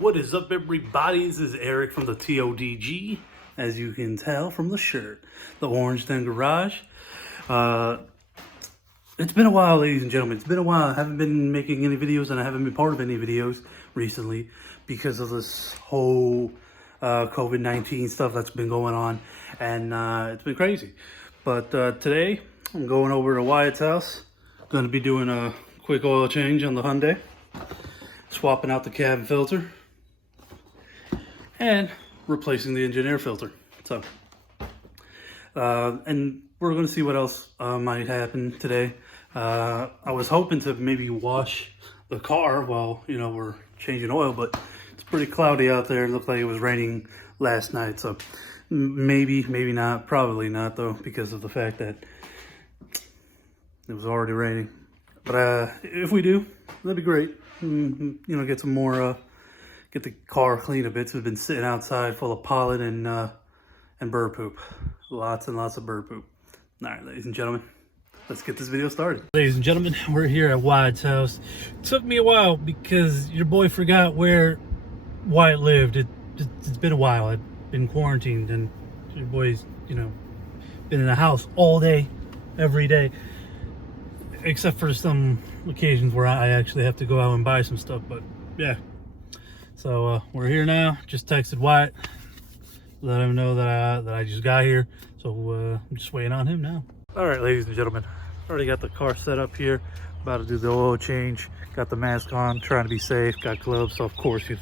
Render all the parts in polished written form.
What is up, everybody? This is Eric from the Todg, as you can tell from the shirt, the Orange Den Garage. It's been a while, ladies and gentlemen. It's been a while. I haven't been making any videos, and I haven't been part of any videos recently because of this whole COVID-19 stuff that's been going on, and it's been crazy. But today, I'm going over to Wyatt's house. Going to be doing a quick oil change on the Hyundai, swapping out the cabin filter, and replacing the engine air filter. So, and we're going to see what else might happen today. I was hoping to maybe wash the car while, we're changing oil, but it's pretty cloudy out there. It looked like it was raining last night. So maybe not, probably not though, because of the fact that it was already raining. But if we do, that'd be great. Get some more, get the car cleaned a bit. So it's been sitting outside full of pollen and bird poop. Lots and lots of bird poop. All right, ladies and gentlemen, let's get this video started. Ladies and gentlemen, we're here at Wyatt's house. It took me a while because your boy forgot where Wyatt lived. It's been a while. I've been quarantined, and your boy's, been in the house all day, every day. Except for some occasions where I actually have to go out and buy some stuff, but yeah. So we're here now. Just texted Wyatt, let him know that I just got here. So I'm just waiting on him now. All right, ladies and gentlemen, already got the car set up here. About to do the oil change. Got the mask on, trying to be safe. Got gloves, so of course he's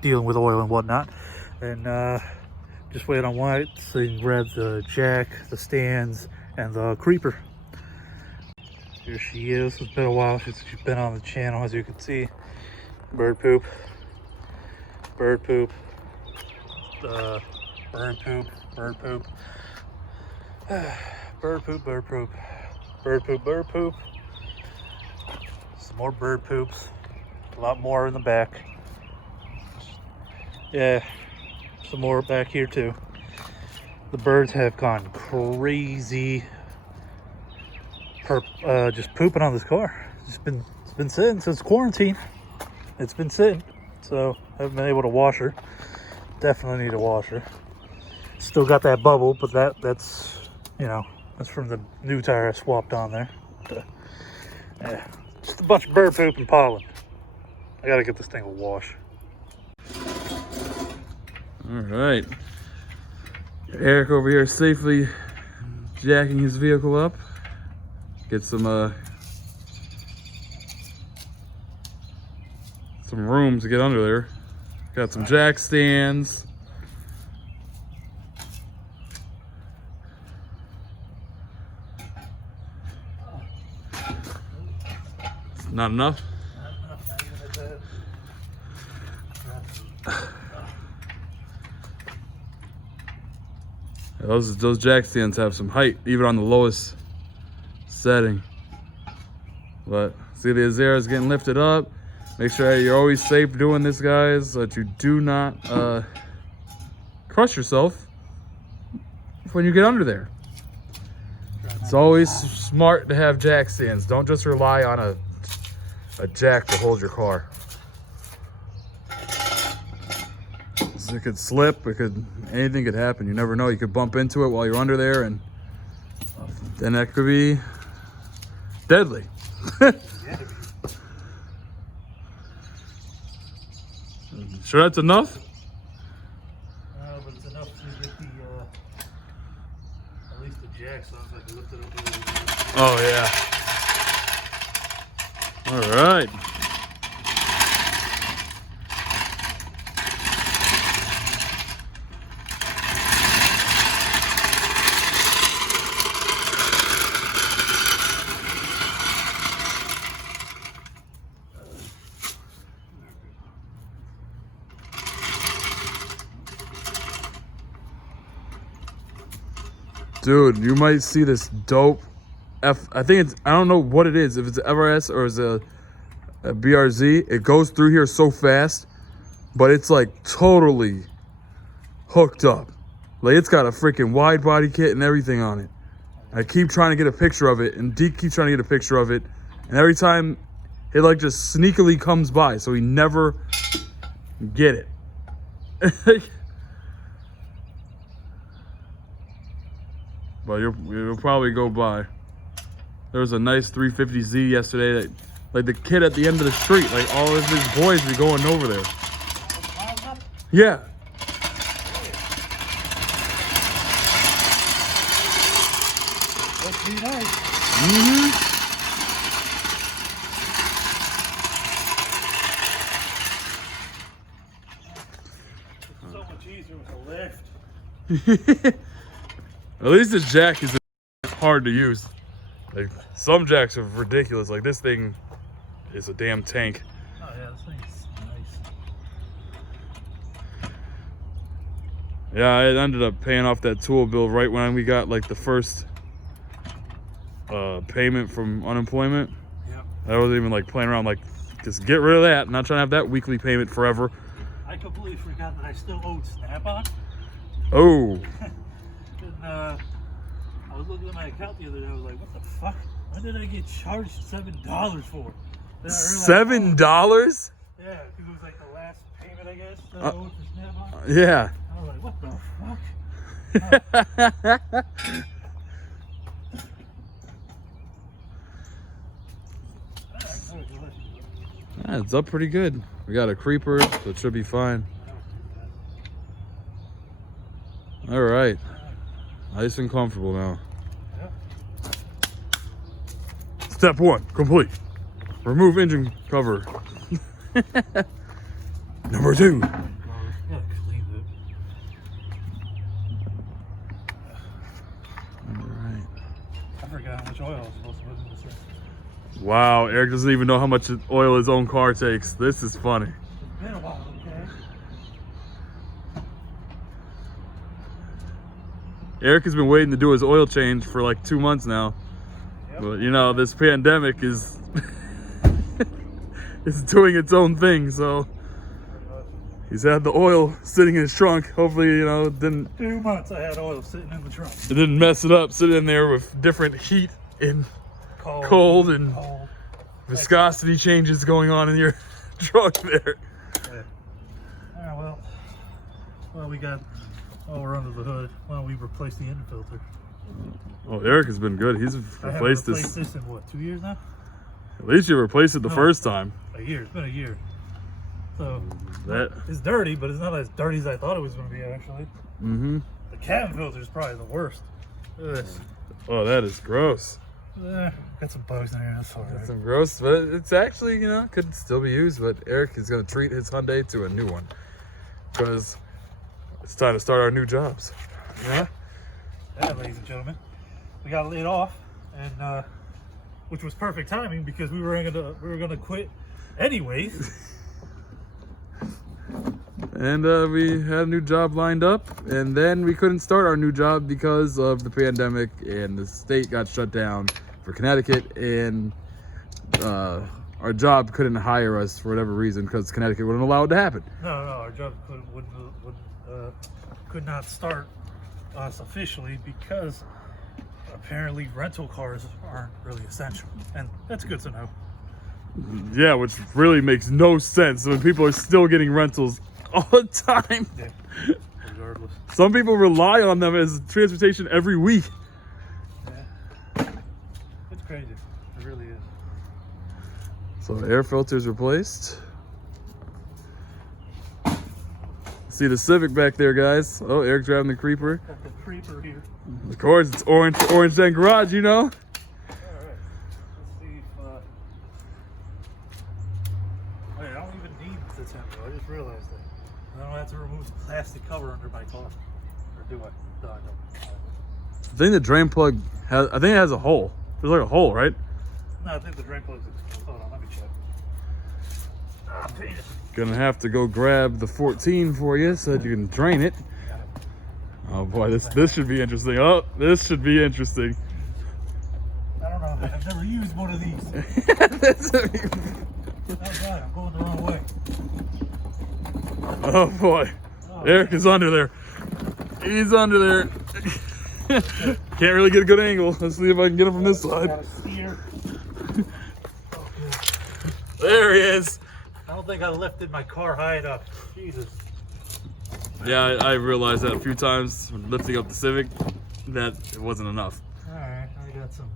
dealing with oil and whatnot. And just waiting on Wyatt so he can grab the jack, the stands, and the creeper. Here she is. It's been a while since she's been on the channel, as you can see. Bird poop. Bird poop. Bird poop. Bird poop. Bird poop, bird poop. Bird poop, bird poop. Some more bird poops. A lot more in the back. Yeah, some more back here too. The birds have gone crazy. Just pooping on this car. It's been sitting since quarantine. It's been sitting, so I haven't been able to wash her. Definitely need to wash her. Still got that bubble, but that's that's from the new tire I swapped on there. But, yeah, just a bunch of bird poop and pollen. I gotta get this thing a wash. All right, Eric over here safely jacking his vehicle up. Get some room to get under there. Got some jack stands. Not enough? Those jack stands have some height, even on the lowest setting. But see, the Azera is getting lifted up. Make sure you're always safe doing this, guys, so that you do not crush yourself when you get under there. It's always smart to have jack stands. Don't just rely on a jack to hold your car. So it could slip, anything could happen. You never know. You could bump into it while you're under there, and then that could be deadly. Sure that's enough? But it's enough to get the, at least the jack, so I can lift it up a little bit. Oh, yeah. All right. Dude, you might see this dope I think I don't know what it is, if it's FRS or it's a BRZ. It goes through here so fast, but it's like totally hooked up. Like, it's got a freaking wide body kit and everything on it. I keep trying to get a picture of it, and Deke keeps trying to get a picture of it, and every time it like just sneakily comes by, so he never get it. But you'll probably go by. There was a nice 350Z yesterday that, like the kid at the end of the street, like all of his boys be going over there. Yeah. That's pretty nice. So much easier with a lift. At least this jack is hard to use. Like some jacks are ridiculous. Like this thing is a damn tank. Oh yeah, this thing's nice. Yeah, I ended up paying off that tool bill right when we got like the first payment from unemployment. Yeah. I wasn't even like playing around, like just get rid of that. I'm not trying to have that weekly payment forever. I completely forgot that I still owed Snap-on. Oh. And I was looking at my account the other day. I was like, what the fuck? When did I get charged $7 for? Then I realized, $7? Yeah, because it was like the last payment, I guess, that I owed for Snap-on. Yeah. I was like, what the fuck? Yeah, it's up pretty good. We got a creeper, so it should be fine. All right. Nice and comfortable now. Step 1, complete. Remove engine cover. Number 2. Alright. I forgot how much oil I was supposed to put in this thing. Wow, Eric doesn't even know how much oil his own car takes. This is funny. It's been a while, okay? Eric has been waiting to do his oil change for like 2 months now. Yep. But you know, this pandemic is is doing its own thing, so he's had the oil sitting in his trunk. Hopefully, you know, it 2 months I had oil sitting in the trunk. didn't mess it up, sitting in there with different heat and cold and viscosity changes going on in your trunk there. Yeah. Well, we got, we're under the hood. Well, we replaced the engine filter. Oh, Eric has been good. He's replaced this in what, 2 years now? At least you replaced it the first time. A year. It's been a year. So That. it's dirty, but it's not as dirty as I thought it was going to be, actually. Mm-hmm. The cabin filter is probably the worst. Look at this. Oh, that is gross. Got some bugs in here. That's all right. Some gross, but it's actually, you know, could still be used. But Eric is going to treat his Hyundai to a new one because it's time to start our new jobs. Yeah. Yeah, ladies and gentlemen, we got laid off, and which was perfect timing because we were gonna quit anyways. And we had a new job lined up, and then we couldn't start our new job because of the pandemic, and the state got shut down for Connecticut, and our job couldn't hire us for whatever reason because Connecticut wouldn't allow it to happen. No, our job could not start us officially because apparently rental cars aren't really essential, and that's good to know. Yeah, which really makes no sense when people are still getting rentals all the time. Yeah, regardless. Some people rely on them as transportation every week. Yeah, it's crazy. It really is. So air filters replaced. See the Civic back there, guys. Oh, Eric driving the creeper. Got the creeper here. Of course, it's orange den garage, you know. All right. Let's see if. Wait, I don't even need the tempo. I just realized that. I don't have to remove the plastic cover under my car. Or do I? No, I don't. I think the drain plug has. I think it has a hole. There's like a hole, right? No, I think the drain plug's exposed. Hold on, let me check. Oh, penis. Gonna have to go grab the 14 for you so that you can drain it. Oh boy, this should be interesting. Oh, this should be interesting. I don't know. I've never used one of these. Oh God, I'm going the wrong way. Oh boy, Eric is under there. He's under there. Can't really get a good angle. Let's see if I can get him from this side. Gotta steer. There he is. How don't think I lifted my car high enough. Jesus. Yeah, I realized that a few times when lifting up the Civic that it wasn't enough. Alright, I got some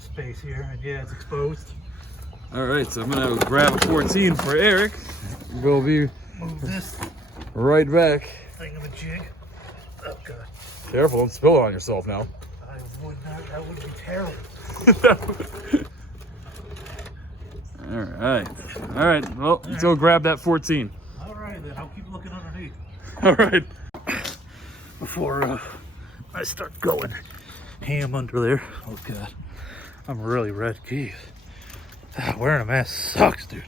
space here, and yeah, it's exposed. Alright, so I'm gonna grab a 14 for Eric. We'll be Move this right back. thingamajig. Oh god. Careful, don't spill it on yourself now. I would not, that would be terrible. Alright, well, let's go grab that 14. Alright then, I'll keep looking underneath. Alright. Before I start going ham under there. Oh god, I'm really red. Geez. Wearing a mask sucks, dude.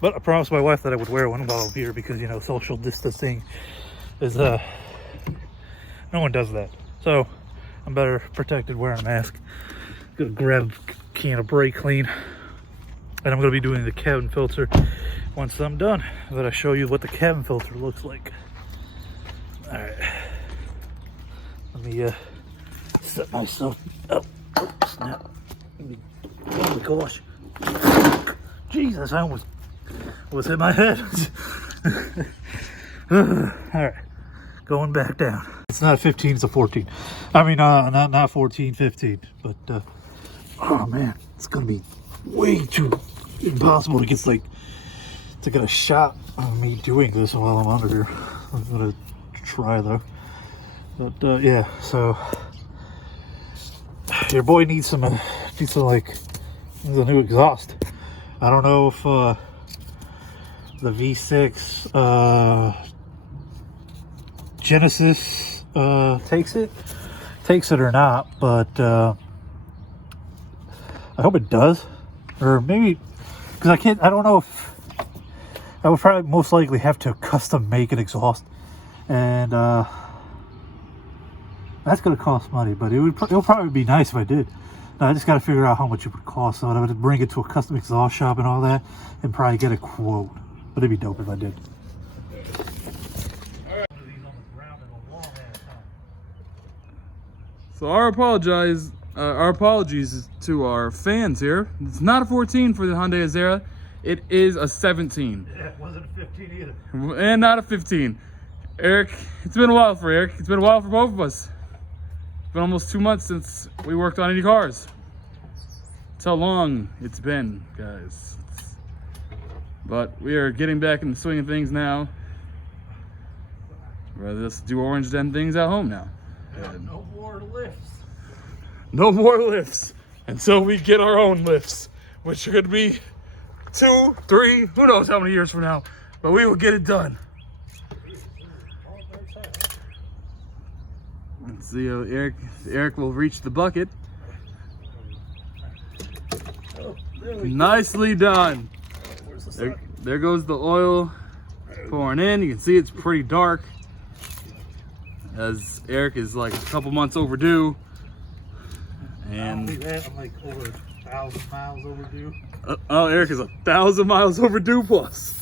But I promised my wife that I would wear one while I'm here because, you know, social distancing is, no one does that. So, I'm better protected wearing a mask. Gonna grab a can of brake clean. And I'm gonna be doing the cabin filter once I'm done. I'm gonna show you what the cabin filter looks like. Alright. Let me, set myself up. Oh, snap. Oh my gosh. Jesus, I almost hit my head. Alright, going back down. It's not 15, it's a 14. I mean, not 14, 15. But, oh man, it's gonna be way too impossible to get, like, to get a shot of me doing this while I'm under here. I'm gonna try though. But, yeah, so your boy needs some like, a new exhaust. I don't know if the V6 Genesis takes it or not, but I hope it does. Or maybe, because I don't know if I would probably most likely have to custom make an exhaust, and that's gonna cost money, but it'll probably be nice if I did. I just got to figure out how much it would cost, so I would bring it to a custom exhaust shop and all that, and probably get a quote. But it'd be dope if I did. So our apologies to our fans here. It's not a 14 for the Hyundai Azera. It is a 17. Yeah, it wasn't a 15 either. And not a 15. Eric, it's been a while for Eric. It's been a while for both of us. It's been almost 2 months since we worked on any cars. That's how long it's been, guys. But we are getting back in the swing of things now. Rather just do orange den things at home now. And no more lifts. no more lifts until we get our own lifts, which are going to be 2, 3, who knows how many years from now. But we will get it done. Let's see how Eric will reach the bucket. Oh, Nicely done. There goes the oil pouring in. You can see it's pretty dark, as Eric is like a couple months overdue. And I'm like over 1,000 miles overdue. Oh, Eric is 1,000 miles overdue plus.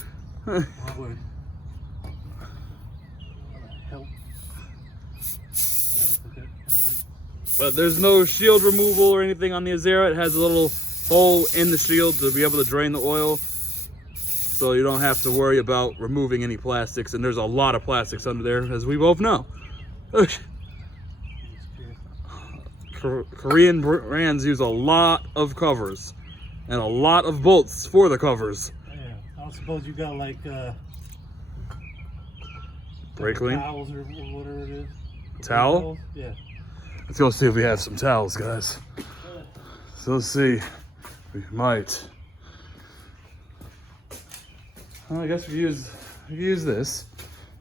But there's no shield removal or anything on the Azera. It has a little hole in the shield to be able to drain the oil, so you don't have to worry about removing any plastics. And there's a lot of plastics under there, as we both know. Korean brands use a lot of covers and a lot of bolts for the covers. Yeah, I don't suppose you got like brake clean towels or whatever it is. Towel? Yeah. Let's go see if we have some towels, guys. So let's see. We might. Well, I guess we use this.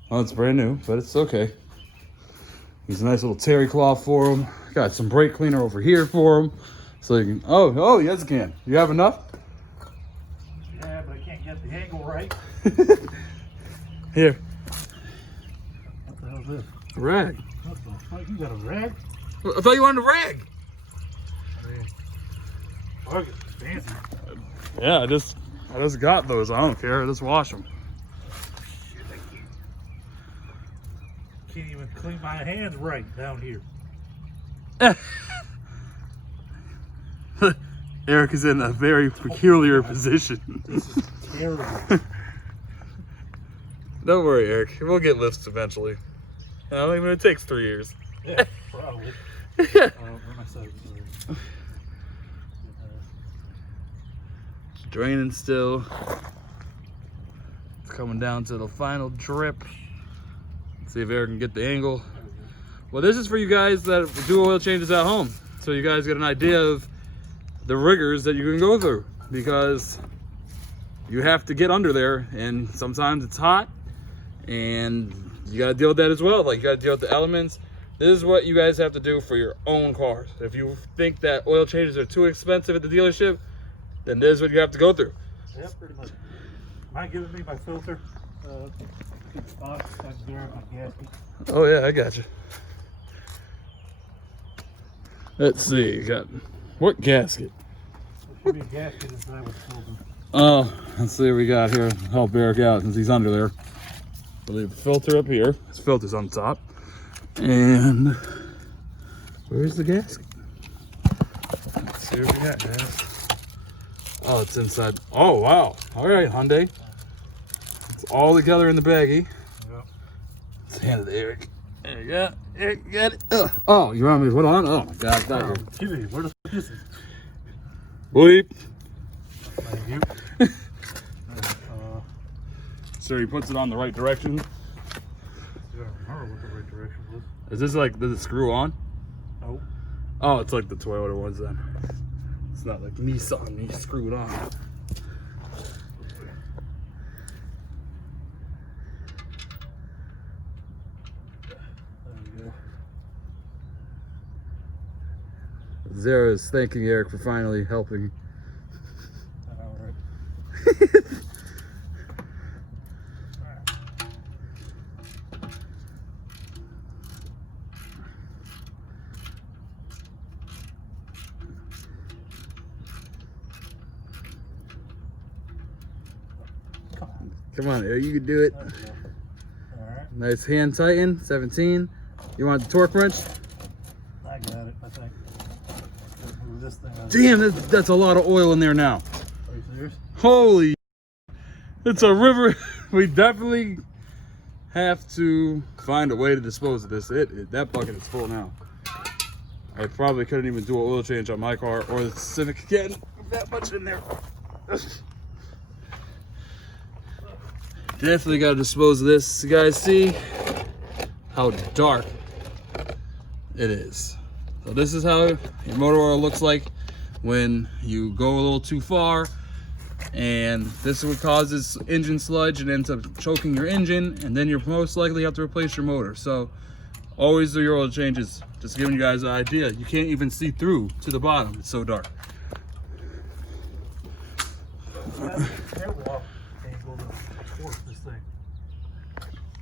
Oh, it's brand new, but it's okay. Use a nice little terry cloth for them. Got some brake cleaner over here for them. So you can, oh, yes you can. You have enough? Yeah, but I can't get the angle right. Here. What the hell is this? A rag. What the fuck? You got a rag? I thought you wanted a rag. Fuck, it's fancy. Yeah, I just got those. I don't care. I just wash them. Shit, I can't even clean my hands right down here. Eric is in a very peculiar position. This is terrible. Don't worry, Eric. We'll get lifts eventually. I don't even. It takes 3 years. Yeah, probably. Where my side? It's draining still. It's coming down to the final drip. Let's see if Eric can get the angle. Well, this is for you guys that do oil changes at home, so you guys get an idea of the rigors that you can go through, because you have to get under there, and sometimes it's hot, and you got to deal with that as well. Like, you got to deal with the elements. This is what you guys have to do for your own cars. If you think that oil changes are too expensive at the dealership, then this is what you have to go through. Yeah, pretty much. Mind giving me my filter? Box, that's there, my gasket. Oh yeah, I got you. Let's see, got what gasket? There should be a gasket inside with filter. Oh, let's see what we got here. Help Eric out since he's under there. We'll leave the filter up here. This filter's on top. And where's the gasket? Let's see what we got, guys. Oh, it's inside. Oh, wow. All right, Hyundai. It's all together in the baggie. Yep. Let's hand it to Eric. There you go. Eric, you got it. Oh, you want me to put on? Oh, my God. It's not here. Kidding me. Where the fuck is it? Bleep. Thank you. So he puts it on the right direction. I don't remember what the right direction was. Is this like, does it screw on? Oh. Oh, it's like the Toyota ones then. It's not like Nissan, you screw it on. There we go. Azera is thanking Eric for finally helping. All right. Come on, Eric, you can do it. All right. Nice hand tighten, 17. You want the torque wrench? I got it, I think. Move this thing out. Damn, that's a lot of oil in there now. Are you serious? Holy, it's a river. We definitely have to find a way to dispose of this. That bucket is full now. I probably couldn't even do an oil change on my car or the Civic again with that much in there. Definitely got to dispose of this. You guys see how dark it is. So this is how your motor oil looks like when you go a little too far, and this is what causes engine sludge and ends up choking your engine, and then you're most likely have to replace your motor. So always do your oil changes. Just giving you guys an idea. You can't even see through to the bottom. It's so dark.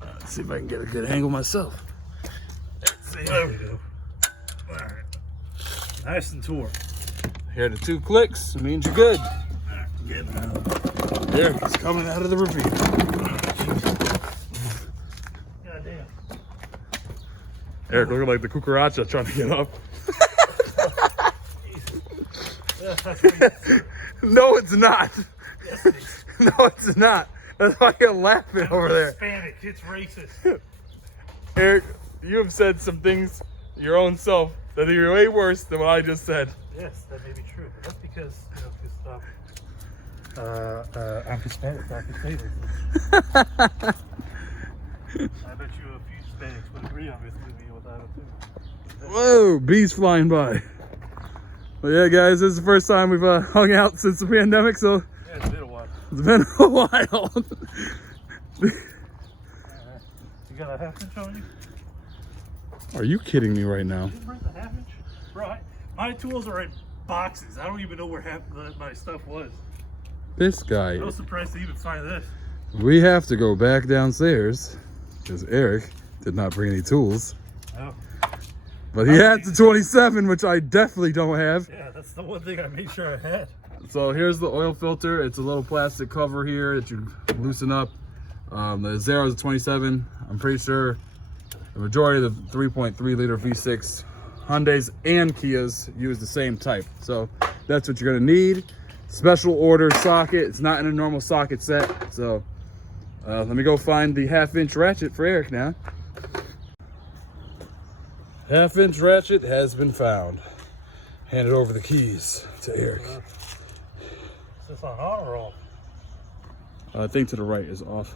Let's see if I can get a good angle myself. There we go. All right. Nice and torque. Here the 2 clicks. It means you're good. Getting out. There, it's coming out of the ravine. Goddamn. Eric looking like the cucaracha trying to get up. No, it's not. Yes, it is. No, it's not. That's why you're laughing over there. Hispanic, it's racist. Eric, you have said some things your own self that are way worse than what I just said. Yes, that may be true, but that's because, I'm Hispanic, I can say this. I bet you a few Hispanics would agree on this movie without it too. Whoa, bees flying by. Well, yeah, guys, this is the first time we've hung out since the pandemic, so Yeah, it's been a while. it's been a while. You got a half inch on you? Are you kidding me right now? You didn't bring the half inch? Bro, my tools are in boxes. I don't even know where half my stuff was. This guy. I was surprised to even find this. We have to go back downstairs because Eric did not bring any tools. Oh. But he had the 27, which I definitely don't have. Yeah, that's the one thing I made sure I had. So here's the oil filter. It's a little plastic cover here that you loosen up. The Azera is a 27. I'm pretty sure the majority of the 3.3 liter V6 Hyundais and Kias use the same type. So that's what you're gonna need. special order socket. It's not in a normal socket set. So let me go find the 1/2-inch ratchet for Eric now. 1/2-inch ratchet has been found. Handed over the keys to Eric. Is this on or off? I think to the right is off.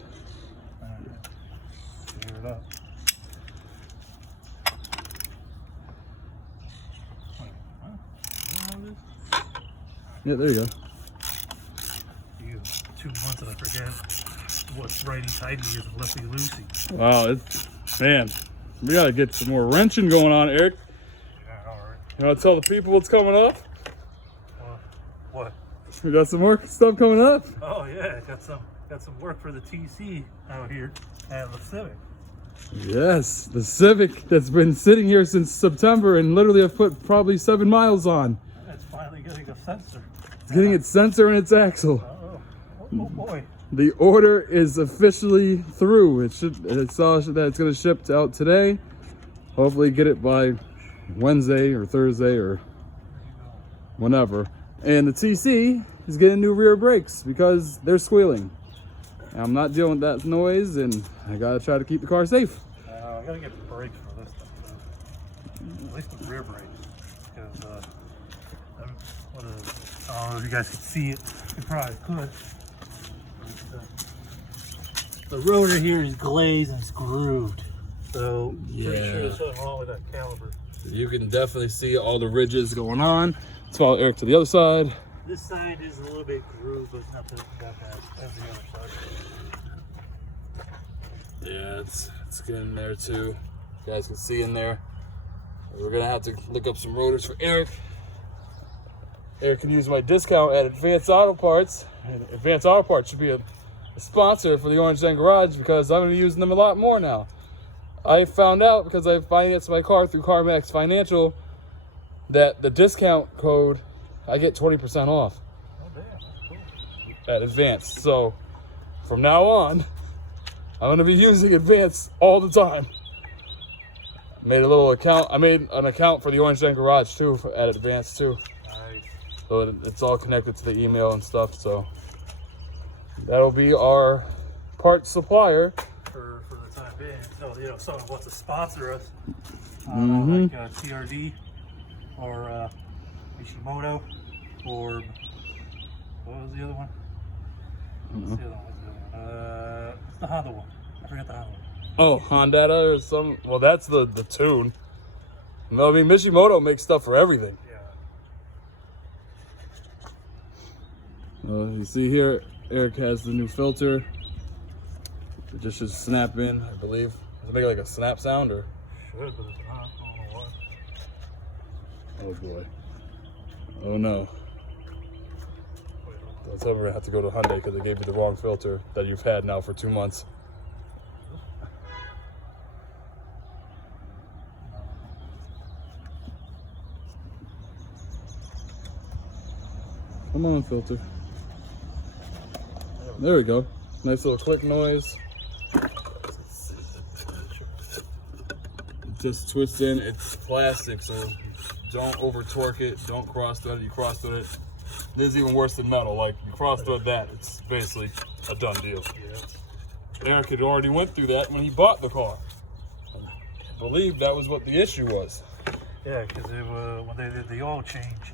Figure it out. Yeah, there you go. You 2 months and I forget what righty tighty is and lefty loosey. Wow, man, we gotta get some more wrenching going on, Eric. Yeah, all right. You wanna tell the people what's coming up? What? We got some more stuff coming up. Oh yeah, got some work for the TC out here and the Civic. Yes, the Civic that's been sitting here since September and literally I've put probably 7 miles on. It's finally getting a sensor. It's getting its sensor and its axle. Oh boy. The order is officially through. It saw that it's gonna ship out today. Hopefully get it by Wednesday or Thursday or whenever. And the TC is getting new rear brakes because they're squealing. I'm not dealing with that noise, and I gotta try to keep the car safe. I gotta get brakes for this stuff too. At least the rear brakes, because I don't know if you guys can see it. You probably could. The rotor here is glazed and screwed, so pretty sure there's something wrong with that caliper. You can definitely see all the ridges going on. Let's follow Eric to the other side. This side is a little bit grooved, but not that bad as the other side. Yeah, it's getting there too. You guys can see in there. We're gonna have to look up some rotors for Eric. Eric can use my discount at Advanced Auto Parts. And Advanced Auto Parts should be a sponsor for the Orange Den Garage because I'm gonna be using them a lot more now. I found out because I financed my car through CarMax Financial that the discount code, I get 20% off at Advanced. So from now on, I'm gonna be using Advanced all the time. I made an account for the Orange Den Garage too at Advanced too. Nice. So it's all connected to the email and stuff. So that'll be our parts supplier For the time being. So, someone wants to sponsor us, Mhm. like TRD or Mishimoto, or what was the other one? What's the other one? What's the Honda one? I forgot the Honda one. Oh, Honda or some. Well, that's the tune. No, I mean Mishimoto makes stuff for everything. Yeah. You see here, Eric has the new filter. It just should snap in, I believe. Does it make like a snap sound or? Should, but it's not. I don't know why. Oh boy. Oh no. That's why we're gonna have to go to Hyundai because they gave you the wrong filter that you've had now for 2 months. Come on, filter. There we go. Nice little click noise. It just twists in. It's plastic, so don't over torque it. Don't cross thread it. You cross thread it. This is even worse than metal. Like you cross thread that, it's basically a done deal. Yeah. Eric had already went through that when he bought the car. I believe that was what the issue was. Yeah, because when they did the oil change,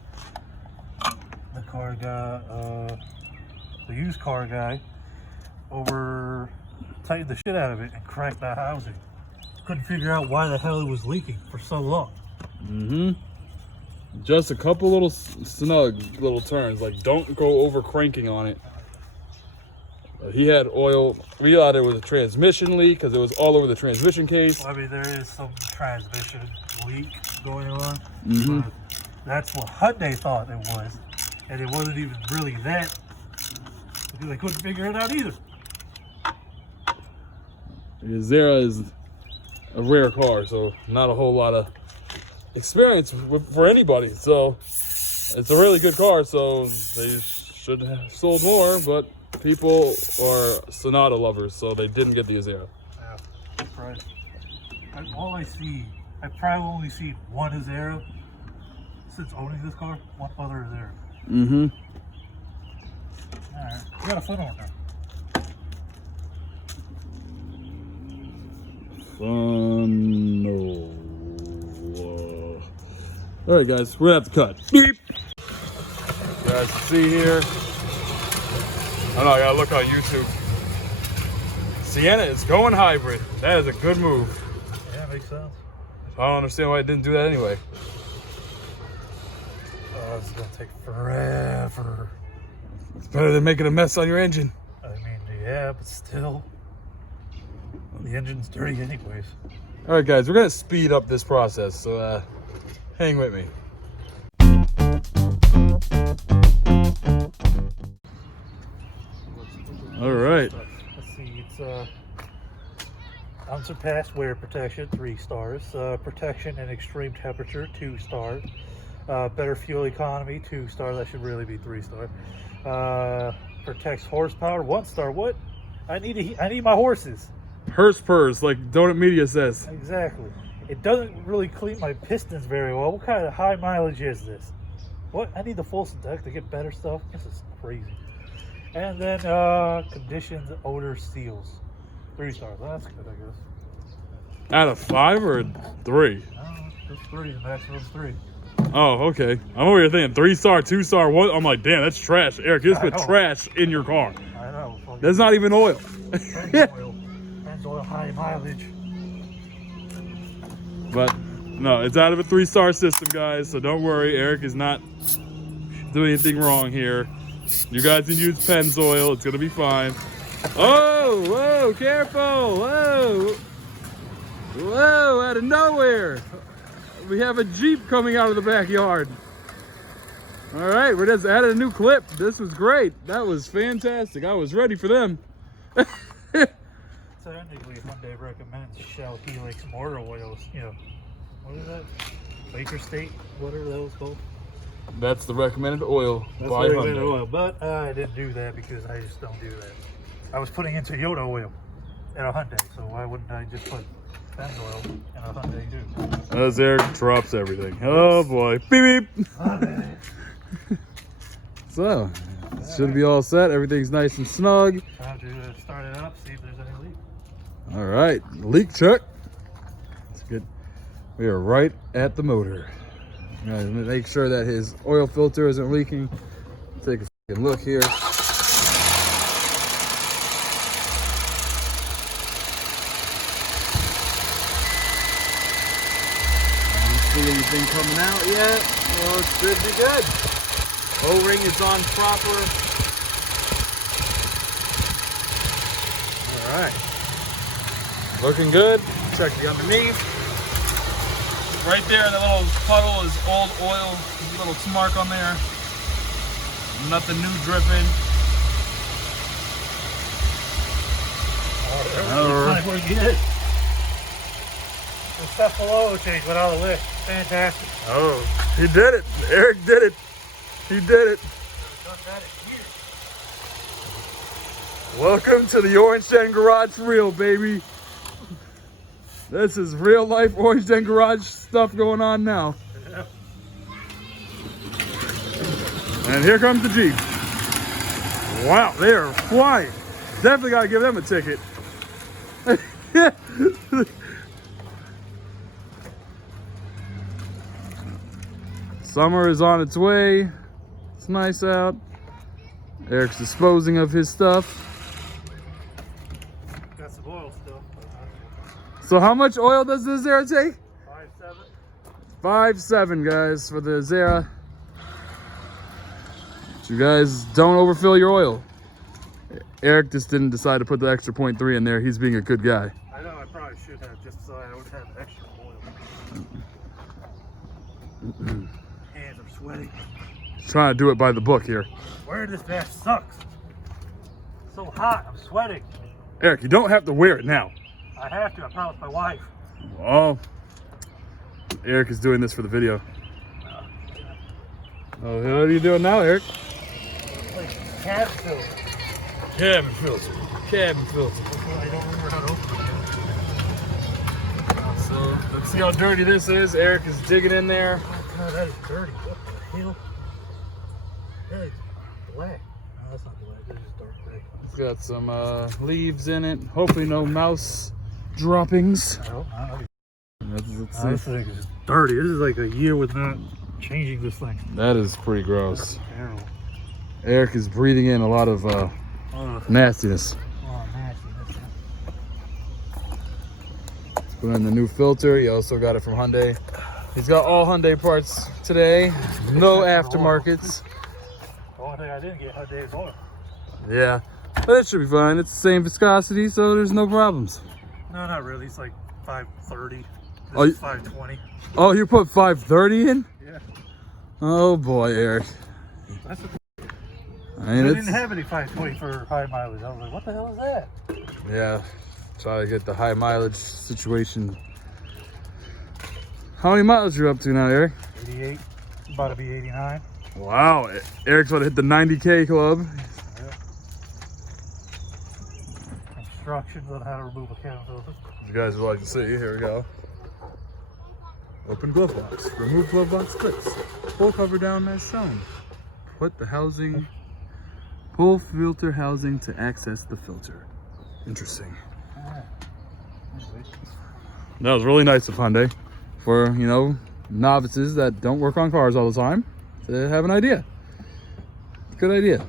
the car got the used car guy tightened the shit out of it and cracked the housing. Couldn't figure out why the hell it was leaking for so long. Mm-hmm. Just a couple little snug little turns. Like don't go over cranking on it. He had oil. We thought it was a transmission leak because it was all over the transmission case. Well, I mean, there is some transmission leak going on. Mm-hmm. But that's what Hyundai thought it was. And it wasn't even really that. Because they couldn't figure it out either. The Azera is a rare car, so not a whole lot of experience for anybody. So it's a really good car, so they should have sold more, but people are Sonata lovers, so they didn't get the Azera. Yeah, right. I've probably only seen one Azera since owning this car. One other Azera. Mm-hmm. Alright, you got a foot on now. Funnel. All right, guys, we're gonna have to cut. Beep. You guys see here. I know, I gotta look on YouTube. Sienna is going hybrid. That is a good move. Yeah, makes sense. I don't understand why it didn't do that anyway. Oh, this is gonna take forever. It's better than making a mess on your engine. I mean, yeah, but still. The engine's dirty anyways. All right, guys, we're gonna speed up this process, so hang with me. All right. Let's see, it's unsurpassed wear protection, 3 stars. Protection in extreme temperature, 2 stars. Better fuel economy, 2 stars. That should really be 3 stars. Protects horsepower, 1 star. What? I need my horses. Purse, like Donut Media says. Exactly. It doesn't really clean my pistons very well. What kind of high mileage is this? What? I need the full deck to get better stuff. This is crazy. And then conditions, odor, seals, 3 stars. Well, that's good, I guess. Out of 5 or 3? Just 3. The maximum's 3. Oh, okay. I'm over here thinking 3 star, 2 star. What? I'm like, damn, that's trash. Eric, you just put trash in your car. I know. That's not even oil. Oil, high mileage. But no, it's out of a 3-star system, guys. So don't worry, Eric is not doing anything wrong here. You guys can use Pennzoil. It's gonna be fine. Oh, whoa, careful, whoa, whoa! Out of nowhere, we have a Jeep coming out of the backyard. All right, we just added a new clip. This was great. That was fantastic. I was ready for them. Technically, Hyundai recommends Shell Helix motor oils. You know, what is that? Baker State, whatever that was called. That's the recommended oil by recommended Hyundai. oil, but I didn't do that because I just don't do that. I was putting in Toyota oil in a Hyundai, so why wouldn't I just put Pennzoil in a Hyundai too? As Eric drops everything. Oh boy, beep beep. So, it should be all set. Everything's nice and snug. Time to start it up, see if there's any leak. All right, leak check. That's good. We are right at the motor. Gotta make sure that his oil filter isn't leaking. Take a fucking look here. I don't see anything coming out yet. Well, it should be good. O-ring is on proper. All right. Looking good. Check the underneath. Right there, the little puddle is old oil. There's a little mark on there. Nothing new dripping. What you did. The stuff below change without a lift. Fantastic. Oh, he did it. Eric did it. He did it. Welcome to the Orange Den Garage for real, baby. This is real life Orange Den Garage stuff going on now. Yeah. And here comes the Jeep. Wow, they are flying. Definitely got to give them a ticket. Summer is on its way. It's nice out. Eric's disposing of his stuff. Got some oil still. So how much oil does the Azera take? 5.7. 5.7, guys, for the Azera. But you guys don't overfill your oil. Eric just didn't decide to put the extra 0.3 in there. He's being a good guy. I know I probably should have, just so I would have extra oil. Hands are sweaty. He's trying to do it by the book here. Wearing this vest sucks. It's so hot, I'm sweating. Eric, you don't have to wear it now. I have to, I promised my wife. Oh, Eric is doing this for the video. Oh, what are you doing now, Eric? Like cabin filter. Cabin filter. Cabin filter. I don't remember how to open it. So let's see how dirty this is. Eric is digging in there. Oh, God, that is dirty. What the hell? That is black. that's not black. This is dark gray. It's got some leaves in it. Hopefully no mouse droppings. Let's see. This thing is dirty. This is like a year with not changing this thing. That is pretty gross. Terrible. Eric is breathing in a lot of nastiness. Oh, nasty. Let's put in the new filter. He also got it from Hyundai. He's got all Hyundai parts today. No aftermarkets. The only thing I didn't get Hyundai is oil. Yeah, but it should be fine. It's the same viscosity, so there's no problems. No, not really. It's like 530. Oh, This is 520. Oh, you put 530 in? Yeah. Oh boy, Eric. That's a I mean, they didn't have any 520 for high mileage. I was like, what the hell is that? yeah, try to get the high mileage situation. How many miles you up to now, Eric? 88. About to be 89. Wow, Eric's about to hit the 90K club. Yeah. Instructions on how to remove a can filter. You guys would like to see, here we go. Open glove box, remove glove box clips, pull cover down as shown. Put the housing, pull filter housing to access the filter. Interesting. That was really nice of Hyundai for, you know, novices that don't work on cars all the time to have an idea. Good idea.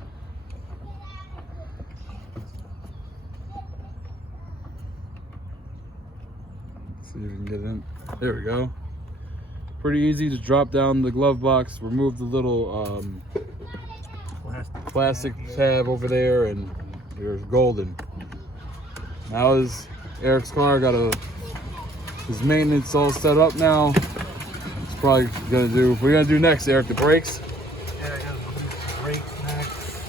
See if we can get it in. There we go. Pretty easy to drop down the glove box, remove the little plastic tab over there, and you're golden. Now is Eric's car got his maintenance all set up now. It's probably gonna do. What are you gonna do next, Eric? The brakes? Yeah, I gotta remove the brakes next.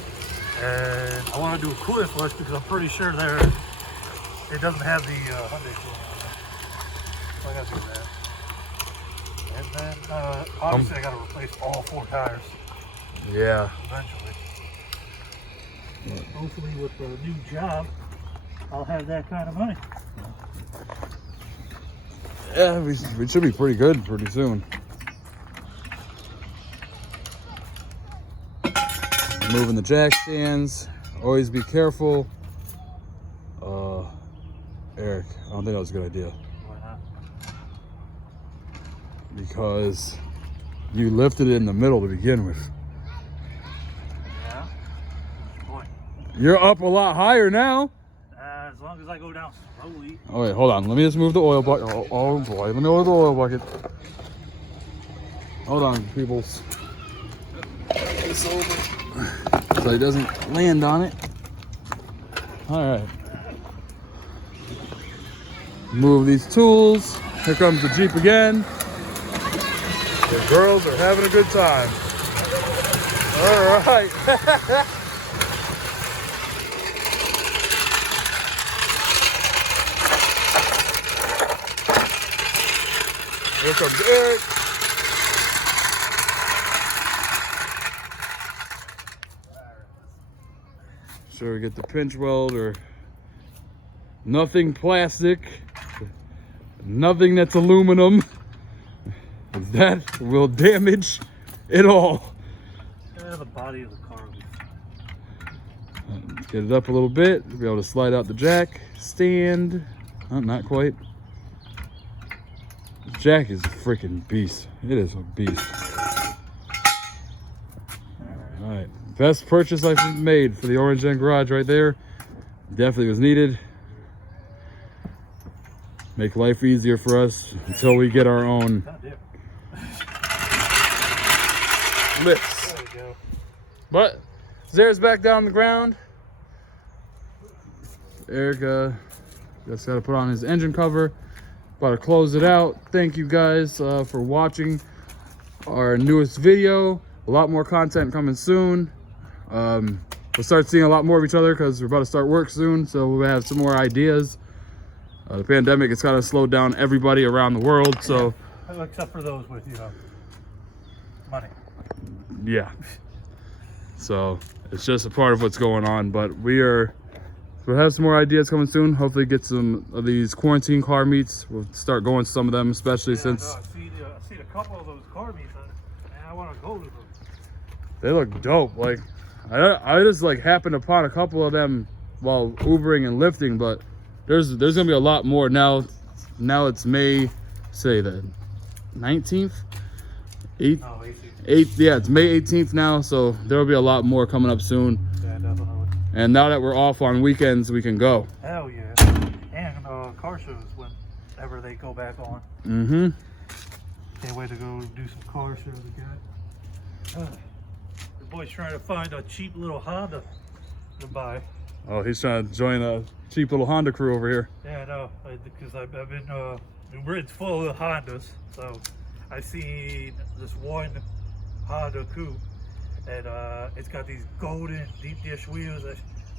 And I want to do a coolant flush because I'm pretty sure it doesn't have the Hyundai coolant on there. So I gotta do that. And then obviously I gotta replace all 4 tires Yeah. eventually. Hopefully with the new job, I'll have that kind of money. Yeah, we should be pretty good pretty soon. Moving the jack stands. Always be careful. Eric, I don't think that was a good idea. Why not? Because you lifted it in the middle to begin with. Yeah. Boy. You're up a lot higher now. As long as I go down slowly. Oh wait, hold on. Let me just move the oil bucket. Oh boy, let me move the oil bucket. Hold on, peoples. This over so he doesn't land on it. All right. Move these tools. Here comes the Jeep again. The girls are having a good time. All right. Here comes Eric. Sure we get the pinch weld or nothing plastic, nothing that's aluminum. That will damage it all. Yeah, the body of the car. Get it up a little bit, be able to slide out the jack stand. Oh, not quite. The jack is a freaking beast. It is a beast. All right, best purchase I've made for the Orange Gen garage right there. Definitely was needed. Make life easier for us until we get our own lifts. There we go. But Azera's back down on the ground. Eric just got to put on his engine cover. About to close it out. Thank you guys for watching our newest video. A lot more content coming soon. We'll start seeing a lot more of each other because we're about to start work soon. So we'll have some more ideas. The pandemic has kind of slowed down everybody around the world. So except for those with, money. yeah. So it's just a part of what's going on. But we'll have some more ideas coming soon. Hopefully get some of these quarantine car meets. We'll start going to some of them, especially since I've seen a couple of those car meets. I want to go to them. they look dope. Like, I just like happened upon a couple of them while Ubering and lifting, but there's gonna be a lot more now. Now it's May, say the 19th, 8th, 8th. Yeah, it's May 18th now, so there will be a lot more coming up soon. Yeah, definitely. And now that we're off on weekends, we can go. Hell yeah. And car shows whenever they go back on. Mm-hmm. Can't wait to go do some car shows again. The boy's trying to find a cheap little Honda to buy. Oh, he's trying to join a cheap little Honda crew over here. Yeah, I know, because I've been, it's full of Hondas, so I seen this one Honda coupe, and it's got these golden deep dish wheels.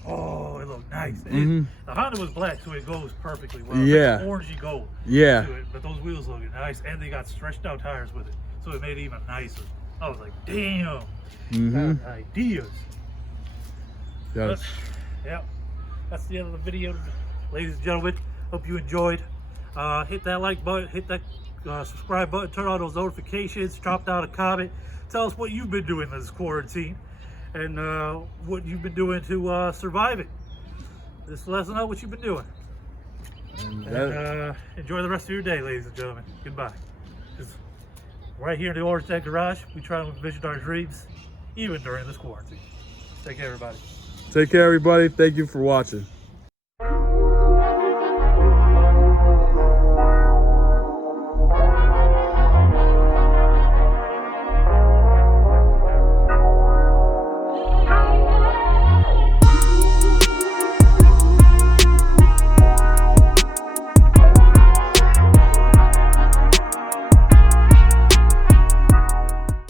Oh, it looked nice. Mm-hmm. The Honda was black, so it goes perfectly well. Yeah. It's orangey gold. Yeah. To it, but those wheels look nice, and they got stretched out tires with it, so it made it even nicer. I was like, damn. Mm-hmm. Ideas. Yes. Yeah, that's the end of the video, ladies and gentlemen. Hope you enjoyed. Hit that like button, hit that subscribe button, turn on those notifications, drop down a comment, tell us what you've been doing this quarantine, and what you've been doing to survive it. Just let us know what you've been doing. And enjoy the rest of your day, ladies and gentlemen. Goodbye. 'Cause right here in the Orange Tech Garage, we try to envision our dreams, even during this quarantine. Take care, everybody. Take care, everybody. Thank you for watching.